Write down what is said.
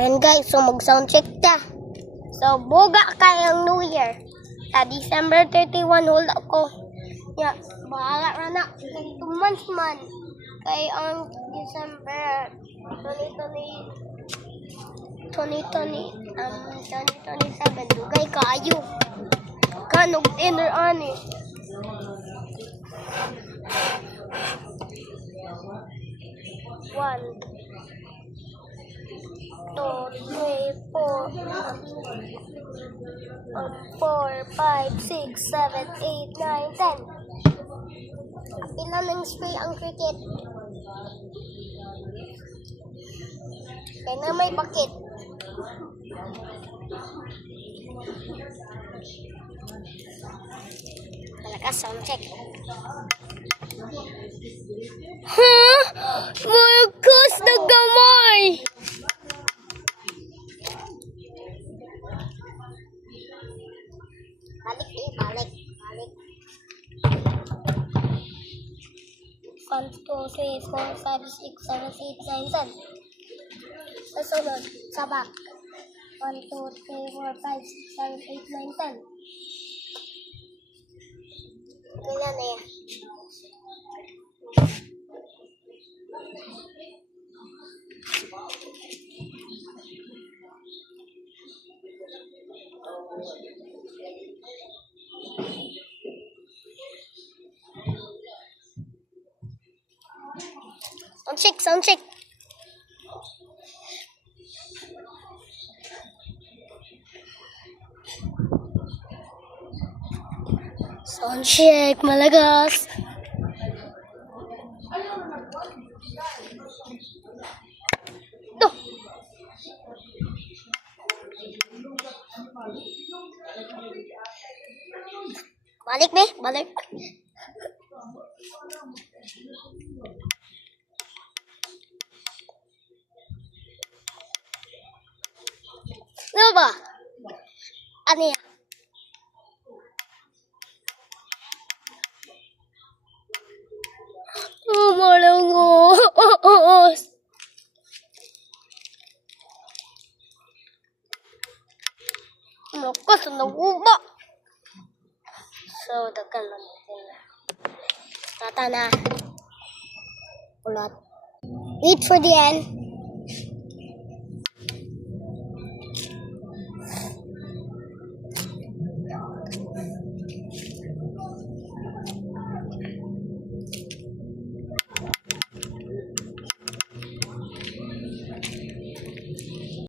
Ayan guys, so mag-sound check ta. So, buga kayang New Year. December 31, wala ko. Ya, bahala ra na. 2 months man. Kay ang December 2027, dugay kayo. Kanog dinner ani. One, 2, 3, 4, 5, 6, 7, 8, 9, 10. Pila ng spray ang cricket. Kaya na may bakit. Talaga sound check. Huh? Marcos na gamay! Balik. 1, 2, 3, 4, 5, 6, 7, 8, 9, 10. Kasunod, sabak. 1, 2, 3, 4, 5, 6, 7, 8, 9, 10. Kailan na yan? Sound check. Sound check, malagas. Tuh. Balik. Ano ba? Ano yan? Malangos. Lakas na guba. So, dagan lang natin. Tata na. Ulat. Wait for the end.